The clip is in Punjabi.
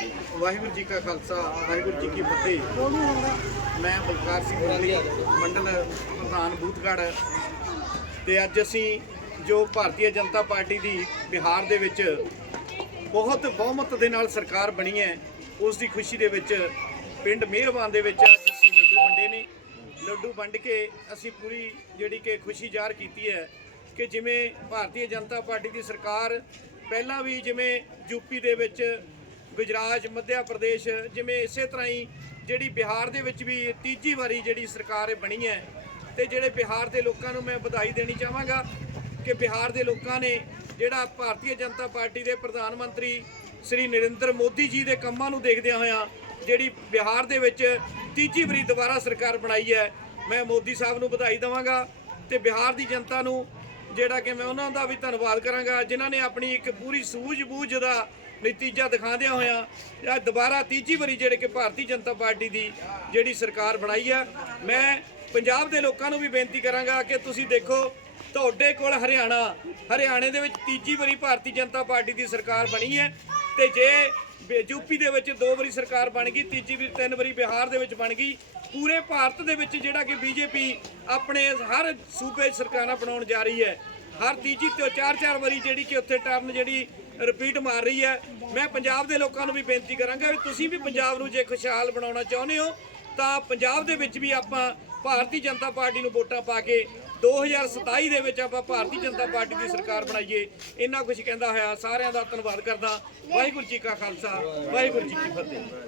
ਵਾਹਿਗੁਰੂ ਜੀ ਕਾ ਖਾਲਸਾ, ਵਾਹਿਗੁਰੂ ਜੀ ਕੀ ਫਤਿਹ। ਮੈਂ ਬਲਕਾਰ ਸਿੰਘ ਮੰਡਲੀ ਮੰਡਲ ਪ੍ਰਧਾਨ ਬੂਥਗੜ੍ਹ। ਤੇ ਅੱਜ ਅਸੀਂ ਜੋ ਭਾਰਤੀ ਜਨਤਾ ਪਾਰਟੀ ਦੀ ਬਿਹਾਰ ਦੇ ਵਿੱਚ ਬਹੁਤ ਬਹੁਮਤ ਦੇ ਨਾਲ ਸਰਕਾਰ ਬਣੀ ਹੈ, ਉਸ ਦੀ ਖੁਸ਼ੀ ਦੇ ਵਿੱਚ ਪਿੰਡ ਮਿਹਰਬਾਨ ਦੇ ਵਿੱਚ ਅੱਜ ਅਸੀਂ ਲੱਡੂ ਵੰਡੇ ਨੇ। ਲੱਡੂ ਵੰਡ ਕੇ ਅਸੀਂ ਪੂਰੀ ਜਿਹੜੀ ਕਿ ਖੁਸ਼ੀ ਜ਼ਾਹਰ ਕੀਤੀ ਹੈ ਕਿ ਜਿਵੇਂ ਭਾਰਤੀ ਜਨਤਾ ਪਾਰਟੀ ਦੀ ਸਰਕਾਰ ਪਹਿਲਾਂ ਵੀ ਜਿਵੇਂ ਯੂਪੀ ਦੇ ਵਿੱਚ ਗੁਜਰਾਤ, ਮੱਧਿਆ ਪ੍ਰਦੇਸ਼ ਜਿਵੇਂ ਇਸੇ ਤਰ੍ਹਾਂ ਹੀ ਜਿਹੜੀ ਬਿਹਾਰ ਦੇ ਵਿੱਚ ਵੀ ਤੀਜੀ ਵਾਰੀ ਜਿਹੜੀ ਸਰਕਾਰ ਬਣੀ ਹੈ ਤੇ ਜਿਹੜੇ ਬਿਹਾਰ ਦੇ ਲੋਕਾਂ ਨੂੰ ਮੈਂ ਵਧਾਈ ਦੇਣੀ ਚਾਹਾਂਗਾ ਕਿ ਬਿਹਾਰ ਦੇ ਲੋਕਾਂ ਨੇ ਜਿਹੜਾ ਭਾਰਤੀ ਜਨਤਾ ਪਾਰਟੀ ਦੇ ਪ੍ਰਧਾਨ ਮੰਤਰੀ ਸ੍ਰੀ ਨਰਿੰਦਰ ਮੋਦੀ ਜੀ ਦੇ ਕੰਮਾਂ ਨੂੰ ਦੇਖਦਿਆਂ ਹੋਇਆਂ ਜਿਹੜੀ ਬਿਹਾਰ ਦੇ ਵਿੱਚ ਤੀਜੀ ਵਾਰੀ ਦੁਬਾਰਾ ਸਰਕਾਰ ਬਣਾਈ ਹੈ, ਮੈਂ ਮੋਦੀ ਸਾਹਿਬ ਨੂੰ ਵਧਾਈ ਦੇਵਾਂਗਾ ਤੇ ਬਿਹਾਰ ਦੀ ਜਨਤਾ ਨੂੰ ਜਿਹੜਾ ਕਿ ਮੈਂ ਉਹਨਾਂ ਦਾ ਵੀ ਧੰਨਵਾਦ ਕਰਾਂਗਾ, ਜਿਨ੍ਹਾਂ ਨੇ ਆਪਣੀ ਇੱਕ ਪੂਰੀ ਸੂਝ-ਬੂਝ ਦਾ ਨਤੀਜਾ ਦਿਖਾਉਂਦਿਆਂ ਹੋਇਆਂ ਇਹ ਦੁਬਾਰਾ ਤੀਜੀ ਵਾਰੀ ਜਿਹੜੇ ਕਿ ਭਾਰਤੀ ਜਨਤਾ ਪਾਰਟੀ ਦੀ ਜਿਹੜੀ ਸਰਕਾਰ ਬਣਾਈ ਆ, ਮੈਂ ਪੰਜਾਬ ਦੇ ਲੋਕਾਂ ਨੂੰ ਵੀ ਬੇਨਤੀ ਕਰਾਂਗਾ ਕਿ ਤੁਸੀਂ ਦੇਖੋ ਤੁਹਾਡੇ ਕੋਲ ਹਰਿਆਣਾ, ਹਰਿਆਣੇ ਦੇ ਵਿੱਚ ਤੀਜੀ ਵਾਰੀ ਭਾਰਤੀ ਜਨਤਾ ਪਾਰਟੀ ਦੀ ਸਰਕਾਰ ਬਣੀ ਹੈ ਤੇ ਜੇ ਬੇ- ਯੂਪੀ ਦੇ ਵਿੱਚ ਦੋ ਵਾਰੀ ਸਰਕਾਰ ਬਣ ਗਈ, ਤੀਜੀ ਵਾਰੀ, ਤਿੰਨ ਵਾਰੀ ਬਿਹਾਰ ਦੇ ਵਿੱਚ ਬਣ ਗਈ, ਪੂਰੇ ਭਾਰਤ ਦੇ ਵਿੱਚ ਜਿਹੜਾ ਕਿ ਬੀਜੇਪੀ ਆਪਣੇ ਹਰ ਸੂਬੇ 'ਚ ਸਰਕਾਰਾਂ ਬਣਾਉਣ ਜਾ ਰਹੀ ਹੈ, ਹਰ ਤੀਜੀ ਤੇ ਚਾਰ ਚਾਰ ਵਾਰੀ ਜਿਹੜੀ ਕਿ ਉੱਥੇ ਟਰਨ ਜਿਹੜੀ ਰਿਪੀਟ ਮਾਰ ਰਹੀ ਹੈ, ਮੈਂ ਪੰਜਾਬ ਦੇ ਲੋਕਾਂ ਨੂੰ ਵੀ ਬੇਨਤੀ ਕਰਾਂਗਾ ਵੀ ਤੁਸੀਂ ਵੀ ਪੰਜਾਬ ਨੂੰ ਜੇ ਖੁਸ਼ਹਾਲ ਬਣਾਉਣਾ ਚਾਹੁੰਦੇ ਹੋ, ਤਾਂ ਪੰਜਾਬ ਦੇ ਵਿੱਚ ਵੀ ਆਪਾਂ ਭਾਰਤੀ ਜਨਤਾ ਪਾਰਟੀ ਨੂੰ ਵੋਟਾਂ ਪਾ ਕੇ 2027 ਦੇ ਵਿੱਚ ਆਪਾਂ ਭਾਰਤੀ ਜਨਤਾ ਪਾਰਟੀ ਦੀ ਸਰਕਾਰ ਬਣਾਈਏ, ਇੰਨਾ ਕੁਝ ਕਹਿੰਦਾ ਹੋਇਆ, ਸਾਰਿਆਂ ਦਾ ਧੰਨਵਾਦ ਕਰਦਾ। ਵਾਹਿਗੁਰੂ ਜੀ ਕਾ ਖਾਲਸਾ, ਵਾਹਿਗੁਰੂ ਜੀ ਕੀ ਫਤਿਹ।